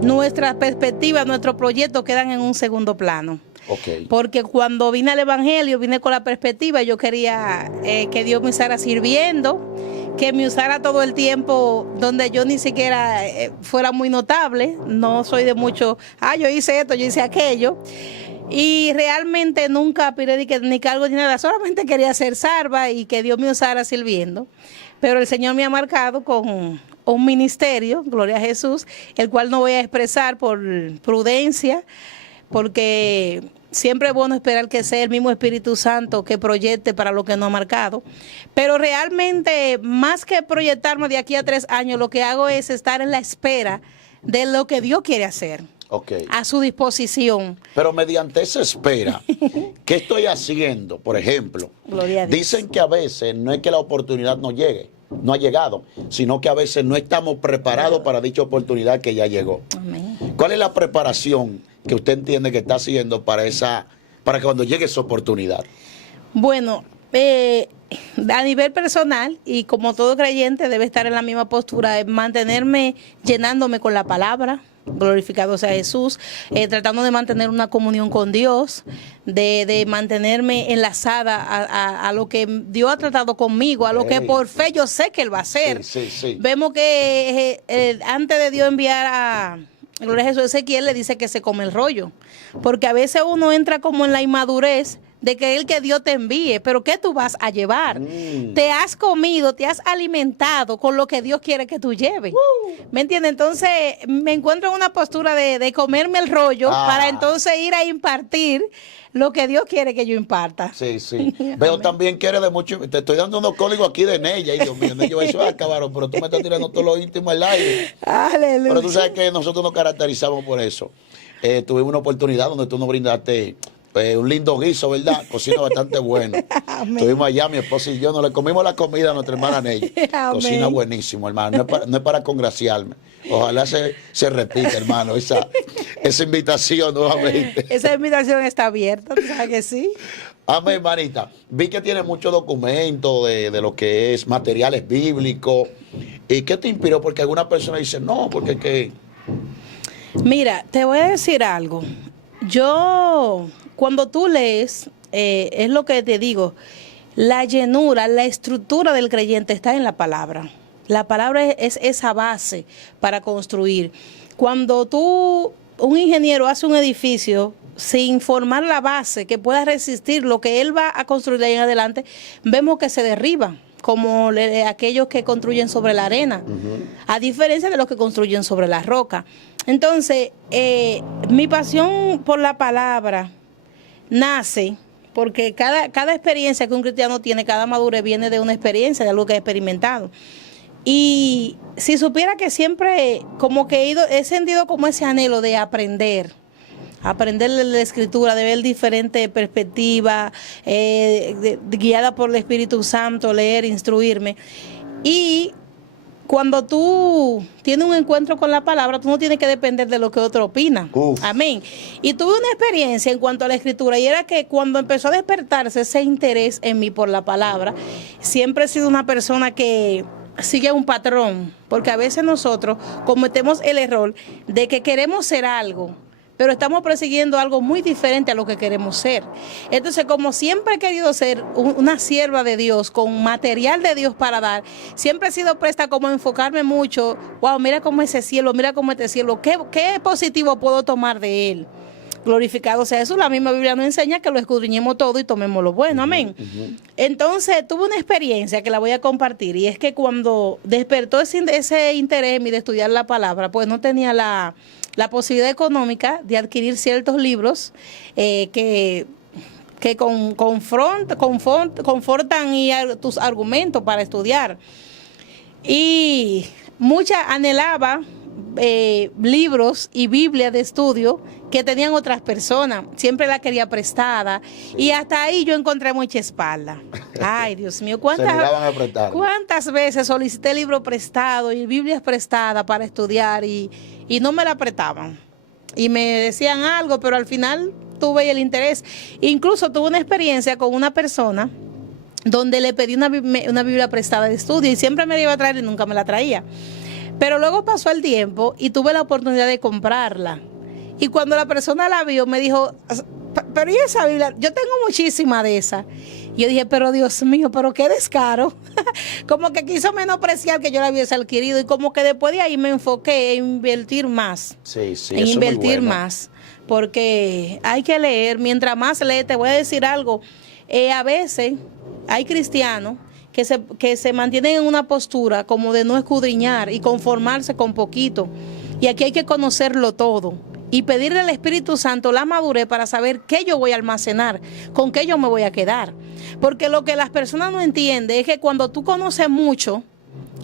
nuestras perspectivas, nuestros proyectos quedan en un segundo plano. Okay. Porque cuando vine al Evangelio, vine con la perspectiva, yo quería que Dios me usara sirviendo, que me usara todo el tiempo donde yo ni siquiera fuera muy notable. No soy de mucho, yo hice esto, yo hice aquello. Y realmente nunca aspiré ni cargo ni nada, solamente quería ser salva y que Dios me usara sirviendo. Pero el Señor me ha marcado con un ministerio, gloria a Jesús, el cual no voy a expresar por prudencia, porque siempre es bueno esperar que sea el mismo Espíritu Santo que proyecte para lo que no ha marcado. Pero realmente, más que proyectarme de aquí a 3 años, lo que hago es estar en la espera de lo que Dios quiere hacer. Okay. A su disposición. Pero mediante esa espera, ¿qué estoy haciendo? Por ejemplo, Gloria a Dios. Dicen que a veces no es que la oportunidad no llegue, no ha llegado, sino que a veces no estamos preparados para dicha oportunidad que ya llegó. Amén. ¿Cuál es la preparación que usted entiende que está haciendo para que cuando llegue esa oportunidad? Bueno, a nivel personal, y como todo creyente debe estar en la misma postura, mantenerme llenándome con la palabra, glorificado sea Jesús, tratando de mantener una comunión con Dios, de mantenerme enlazada a lo que Dios ha tratado conmigo, a lo que por fe yo sé que Él va a hacer. Sí. Vemos que antes de Dios enviar a Gloria a Jesús, Ezequiel le dice que se come el rollo, porque a veces uno entra como en la inmadurez de creer que Dios te envíe, pero ¿qué tú vas a llevar? Te has comido, te has alimentado con lo que Dios quiere que tú lleves. ¿Me entiendes? Entonces me encuentro en una postura de comerme el rollo para entonces ir a impartir lo que Dios quiere que yo imparta. Sí. Veo también que eres de mucho. Te estoy dando unos códigos aquí de Nella. Y Dios mío, Nella, eso acabaron, pero tú me estás tirando todo lo íntimo al aire. Aleluya. Pero tú sabes que nosotros nos caracterizamos por eso. Tuvimos una oportunidad donde tú nos brindaste un lindo guiso, ¿verdad? Cocina bastante bueno. Estuvimos allá, mi esposa y yo, nos le comimos la comida a nuestra hermana Nella. Cocina buenísimo, hermano. No es para congraciarme. Ojalá se repita, hermano, esa invitación nuevamente. Esa invitación está abierta, ¿tú sabes que sí? Amén, hermanita. Vi que tiene muchos documentos de lo que es materiales bíblicos. ¿Y qué te inspiró? Porque algunas personas dicen, no, porque que... Mira, te voy a decir algo. Cuando tú lees, es lo que te digo, la llenura, la estructura del creyente está en la palabra. La palabra es esa base para construir. Cuando un ingeniero hace un edificio sin formar la base que pueda resistir lo que él va a construir de ahí en adelante, vemos que se derriba, como aquellos que construyen sobre la arena, a diferencia de los que construyen sobre la roca. Entonces, mi pasión por la palabra nace porque cada experiencia que un cristiano tiene, cada madurez viene de una experiencia, de algo que ha experimentado. Y si supiera que siempre como que he sentido como ese anhelo de aprender de la escritura, de ver diferentes perspectivas, guiada por el Espíritu Santo, leer, instruirme. Y cuando tú tienes un encuentro con la palabra, tú no tienes que depender de lo que otro opina. Amén. Y tuve una experiencia en cuanto a la escritura, y era que cuando empezó a despertarse ese interés en mí por la palabra, siempre he sido una persona que sigue un patrón, porque a veces nosotros cometemos el error de que queremos ser algo, pero estamos persiguiendo algo muy diferente a lo que queremos ser. Entonces, como siempre he querido ser una sierva de Dios, con material de Dios para dar, siempre he sido presta como a enfocarme mucho, wow, mira cómo ese cielo, mira cómo este cielo, ¿qué positivo puedo tomar de él? Glorificado sea Jesús. La misma Biblia nos enseña que lo escudriñemos todo y tomemos lo bueno, amén. Entonces, tuve una experiencia que la voy a compartir, y es que cuando despertó ese interés en mí de estudiar la palabra, pues no tenía la posibilidad económica de adquirir ciertos libros que confortan tus argumentos para estudiar. Y anhelaba libros y Biblia de estudio que tenían otras personas, siempre la quería prestada, y hasta ahí yo encontré mucha espalda. Ay, Dios mío, ¿cuántas veces solicité libros prestados y Biblias prestadas para estudiar y no me la prestaban? Y me decían algo, pero al final tuve el interés. Incluso tuve una experiencia con una persona donde le pedí una Biblia prestada de estudio y siempre me la iba a traer y nunca me la traía. Pero luego pasó el tiempo y tuve la oportunidad de comprarla. Y cuando la persona la vio, me dijo, pero ¿y esa Biblia? Yo tengo muchísima de esa. Y yo dije, pero Dios mío, pero qué descaro. Como que quiso menospreciar que yo la hubiese adquirido. Y como que después de ahí me enfoqué en invertir más. Sí, en invertir más. Porque hay que leer. Mientras más lees, te voy a decir algo. A veces hay cristianos que se mantienen en una postura como de no escudriñar y conformarse con poquito. Y aquí hay que conocerlo todo. y pedirle al Espíritu Santo la madurez para saber qué yo voy a almacenar, con qué yo me voy a quedar. Porque lo que las personas no entienden es que cuando tú conoces mucho,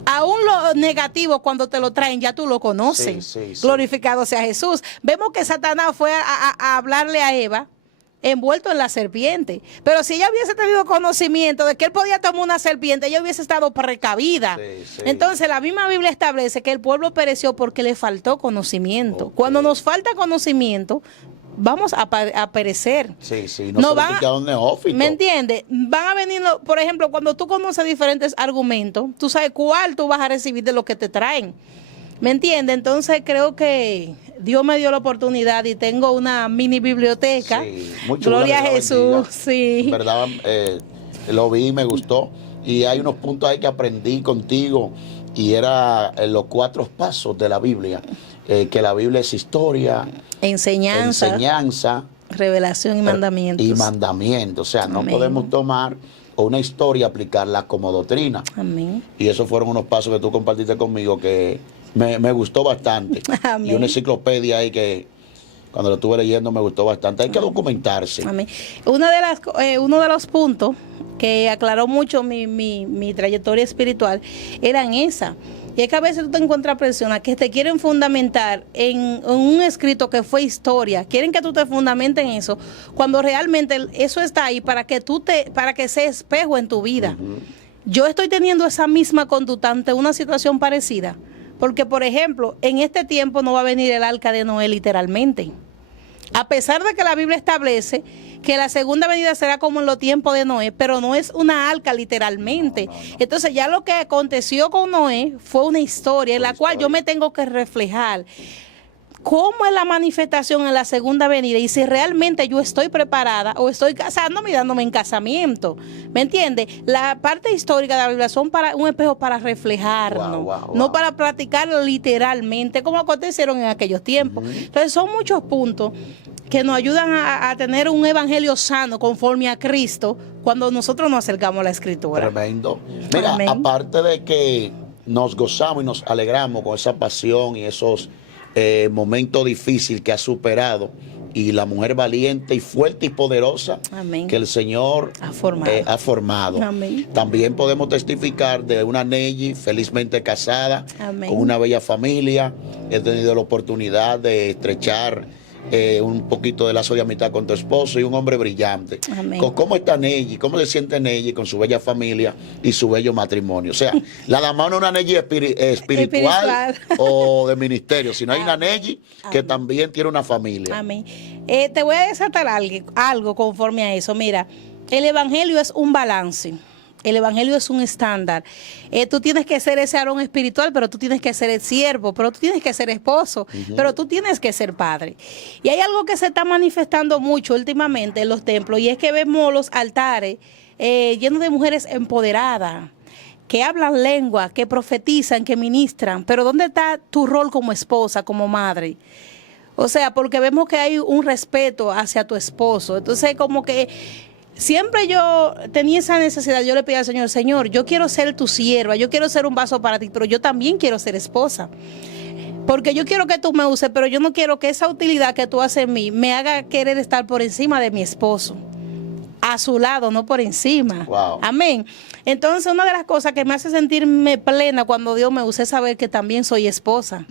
aún lo negativo cuando te lo traen ya tú lo conoces. Sí, sí. Glorificado sea Jesús. Vemos que Satanás fue a hablarle a Eva envuelto en la serpiente. Pero si ella hubiese tenido conocimiento de que él podía tomar una serpiente, ella hubiese estado precavida. Sí, sí. Entonces la misma Biblia establece que el pueblo pereció porque le faltó conocimiento. Okay. Cuando nos falta conocimiento, vamos a perecer. Sí, sí, no van a un neófito. ¿Me entiendes? Van a venir, por ejemplo, cuando tú conoces diferentes argumentos, tú sabes cuál tú vas a recibir de lo que te traen. ¿Me entiendes? Entonces creo que Dios me dio la oportunidad y tengo una mini biblioteca. Sí, Gloria a Jesús. Sí. En verdad, lo vi y me gustó. Y hay unos puntos ahí que aprendí contigo y era los 4 pasos de la Biblia. Que la Biblia es historia, enseñanza, revelación y mandamientos. Y mandamientos. O sea, Amén. No podemos tomar una historia y aplicarla como doctrina. Amén. Y esos fueron unos pasos que tú compartiste conmigo que me gustó bastante. Amén. Y una enciclopedia ahí que cuando lo estuve leyendo me gustó bastante. Hay que documentarse. Amén. Uno de los puntos que aclaró mucho mi trayectoria espiritual eran esa. Y es que a veces tú te encuentras personas que te quieren fundamentar en un escrito que fue historia, quieren que tú te fundamentes en eso, cuando realmente eso está ahí para que sea espejo en tu vida. Yo estoy teniendo esa misma conducta ante una situación parecida, porque por ejemplo, en este tiempo no va a venir el arca de Noé literalmente. A pesar de que la Biblia establece que la segunda venida será como en los tiempos de Noé, pero no es una arca literalmente. Entonces ya lo que aconteció con Noé fue una historia en la cual yo me tengo que reflejar. ¿Cómo es la manifestación en la segunda venida? Y si realmente yo estoy preparada o estoy casándome y dándome en casamiento. ¿Me entiendes? La parte histórica de la Biblia son para un espejo para reflejarnos, no para practicar literalmente como acontecieron en aquellos tiempos. Entonces son muchos puntos que nos ayudan a tener un evangelio sano conforme a Cristo cuando nosotros nos acercamos a la Escritura. Tremendo. Mira, Amén. Aparte de que nos gozamos y nos alegramos con esa pasión y esos momentos difíciles que ha superado, y la mujer valiente y fuerte y poderosa Amén. que el Señor ha formado. Amén. También podemos testificar de una Neji felizmente casada, Amén. con una bella familia. He tenido la oportunidad de estrechar un poquito de lazo de amistad con tu esposo y un hombre brillante. Amén. ¿Cómo está Neji? ¿Cómo se siente Neji con su bella familia y su bello matrimonio? O sea, la dama no es una Neji espiritual o de ministerio, sino hay una Neji que también tiene una familia. Amén. Te voy a desatar algo conforme a eso. Mira, el evangelio es un balance. El evangelio es un estándar. Tú tienes que ser ese Aarón espiritual, pero tú tienes que ser el siervo, pero tú tienes que ser esposo, pero tú tienes que ser padre. Y hay algo que se está manifestando mucho últimamente en los templos, y es que vemos los altares llenos de mujeres empoderadas, que hablan lengua, que profetizan, que ministran. Pero ¿dónde está tu rol como esposa, como madre? O sea, porque vemos que hay un respeto hacia tu esposo. Entonces, como que siempre yo tenía esa necesidad. Yo le pedí al Señor, Señor, yo quiero ser tu sierva, yo quiero ser un vaso para ti, pero yo también quiero ser esposa. Porque yo quiero que tú me uses, pero yo no quiero que esa utilidad que tú haces en mí me haga querer estar por encima de mi esposo. A su lado, no por encima. Wow. Amén. Entonces, una de las cosas que me hace sentirme plena cuando Dios me usa es saber que también soy esposa,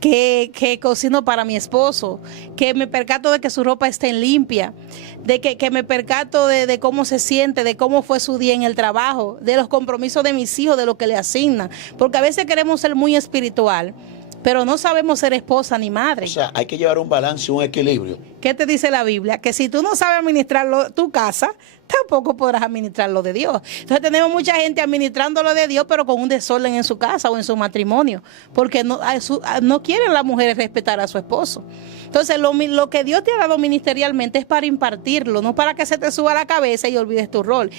que cocino para mi esposo, que me percato de que su ropa esté limpia, de que me percato de cómo se siente, de cómo fue su día en el trabajo, de los compromisos de mis hijos, de lo que le asignan. Porque a veces queremos ser muy espiritual, pero no sabemos ser esposa ni madre. O sea, hay que llevar un balance, un equilibrio. ¿Qué te dice la Biblia? Que si tú no sabes administrar tu casa, tampoco podrás administrar lo de Dios. Entonces tenemos mucha gente administrando lo de Dios, pero con un desorden en su casa o en su matrimonio, porque no quieren las mujeres respetar a su esposo. Entonces lo que Dios te ha dado ministerialmente es para impartirlo, no para que se te suba a la cabeza y olvides tu rol.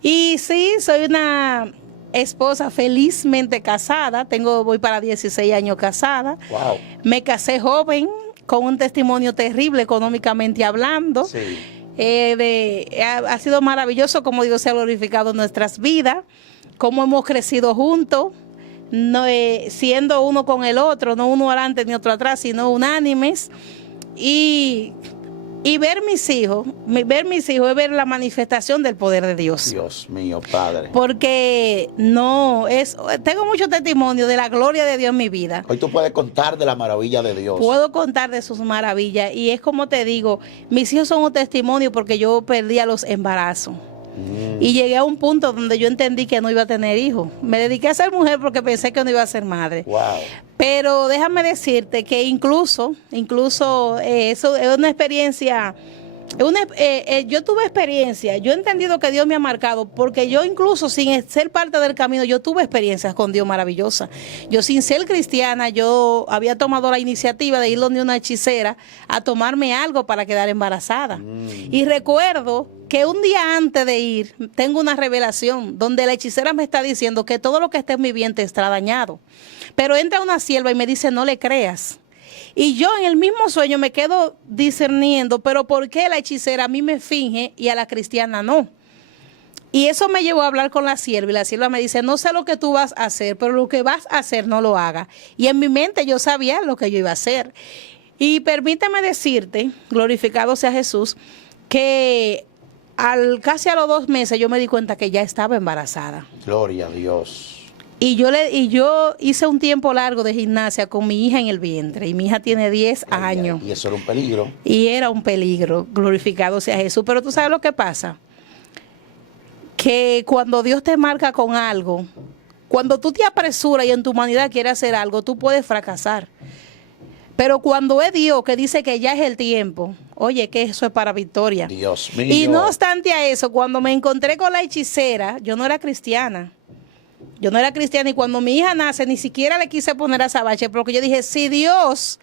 Y sí, soy una esposa felizmente casada, voy para 16 años casada. Wow. Me casé joven, con un testimonio terrible económicamente hablando. Sí. Ha sido maravilloso como Dios se ha glorificado en nuestras vidas, cómo hemos crecido juntos, no, siendo uno con el otro, no uno adelante ni otro atrás, sino unánimes. y ver mis hijos es ver la manifestación del poder de Dios. Dios mío, Padre. Porque tengo mucho testimonio de la gloria de Dios en mi vida. Hoy tú puedes contar de la maravilla de Dios. Puedo contar de sus maravillas y es como te digo, mis hijos son un testimonio porque yo perdí a los embarazos. Y llegué a un punto donde yo entendí que no iba a tener hijos. Me dediqué a ser mujer porque pensé que no iba a ser madre. Wow. Pero déjame decirte que incluso eso es una experiencia. Yo tuve experiencia, yo he entendido que Dios me ha marcado, porque yo incluso sin ser parte del camino, yo tuve experiencias con Dios maravillosas. Yo sin ser cristiana, yo había tomado la iniciativa de ir donde una hechicera a tomarme algo para quedar embarazada. Y recuerdo que un día antes de ir, tengo una revelación donde la hechicera me está diciendo que todo lo que está en mi vientre está dañado. Pero entra una sierva y me dice, no le creas. Y yo en el mismo sueño me quedo discerniendo, pero ¿por qué la hechicera a mí me finge y a la cristiana no? Y eso me llevó a hablar con la sierva y la sierva me dice, no sé lo que tú vas a hacer, pero lo que vas a hacer no lo hagas. Y en mi mente yo sabía lo que yo iba a hacer. Y permíteme decirte, glorificado sea Jesús, que casi a los 2 meses yo me di cuenta que ya estaba embarazada. Gloria a Dios. Y yo hice un tiempo largo de gimnasia con mi hija en el vientre. Y mi hija tiene 10 años. Y eso era un peligro. Y era un peligro, glorificado sea Jesús. Pero tú sabes lo que pasa. Que cuando Dios te marca con algo, cuando tú te apresuras y en tu humanidad quieres hacer algo, tú puedes fracasar. Pero cuando es Dios que dice que ya es el tiempo, oye, que eso es para victoria. Dios mío. Y no obstante a eso, cuando me encontré con la hechicera, yo no era cristiana. Yo no era cristiana y cuando mi hija nace ni siquiera le quise poner azabache porque yo dije, si Dios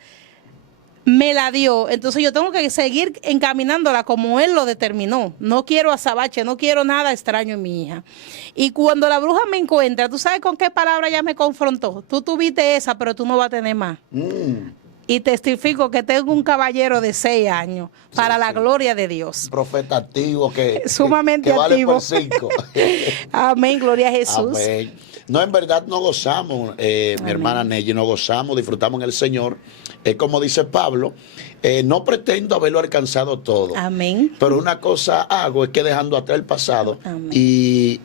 me la dio, entonces yo tengo que seguir encaminándola como Él lo determinó. No quiero azabache, no quiero nada extraño en mi hija. Y cuando la bruja me encuentra, ¿tú sabes con qué palabra ella me confrontó? Tú tuviste esa, pero tú no vas a tener más. Y testifico que tengo un caballero de 6 años para la gloria de Dios. Profeta activo sumamente que vale activo. por 5. Amén, gloria a Jesús. Amén. No, en verdad no gozamos, mi hermana Nelly, no gozamos, disfrutamos en el Señor. Como dice Pablo, no pretendo haberlo alcanzado todo. Amén. Pero una cosa hago es que dejando atrás el pasado y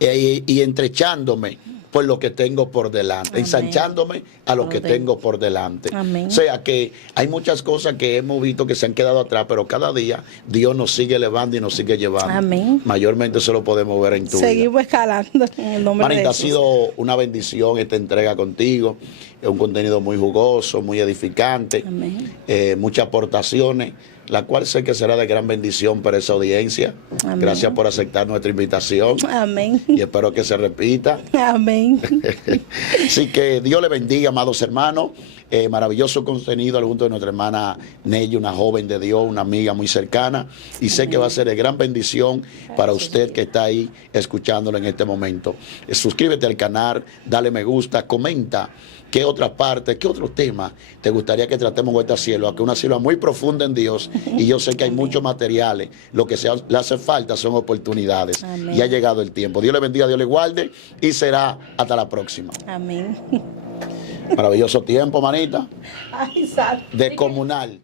entrechándome por lo que tengo por delante, ensanchándome a lo que tengo por delante. Amén. O sea que hay muchas cosas que hemos visto que se han quedado atrás, pero cada día Dios nos sigue elevando y nos sigue llevando. Amén. Mayormente eso lo podemos ver en tu Seguimos vida. escalando en el nombre de Manita, ha Jesús. sido una bendición esta entrega contigo. Es un contenido muy jugoso, muy edificante. Amén. Muchas aportaciones, la cual sé que será de gran bendición para esa audiencia. Amén. Gracias por aceptar nuestra invitación. Amén. Y espero que se repita. Amén. Así que Dios le bendiga, amados hermanos. Maravilloso contenido junto de nuestra hermana Nelly, una joven de Dios, una amiga muy cercana. Y sé que va a ser de gran bendición para usted que está ahí escuchándolo en este momento. Suscríbete al canal, dale me gusta, comenta qué otra parte, qué otro tema te gustaría que tratemos con esta sierva, que es una sierva muy profunda en Dios. Y yo sé que hay muchos materiales. Lo que le hace falta son oportunidades. Amén. Y ha llegado el tiempo. Dios le bendiga, Dios le guarde y será hasta la próxima. Amén. Maravilloso tiempo, manita, Ay, santo. de comunal.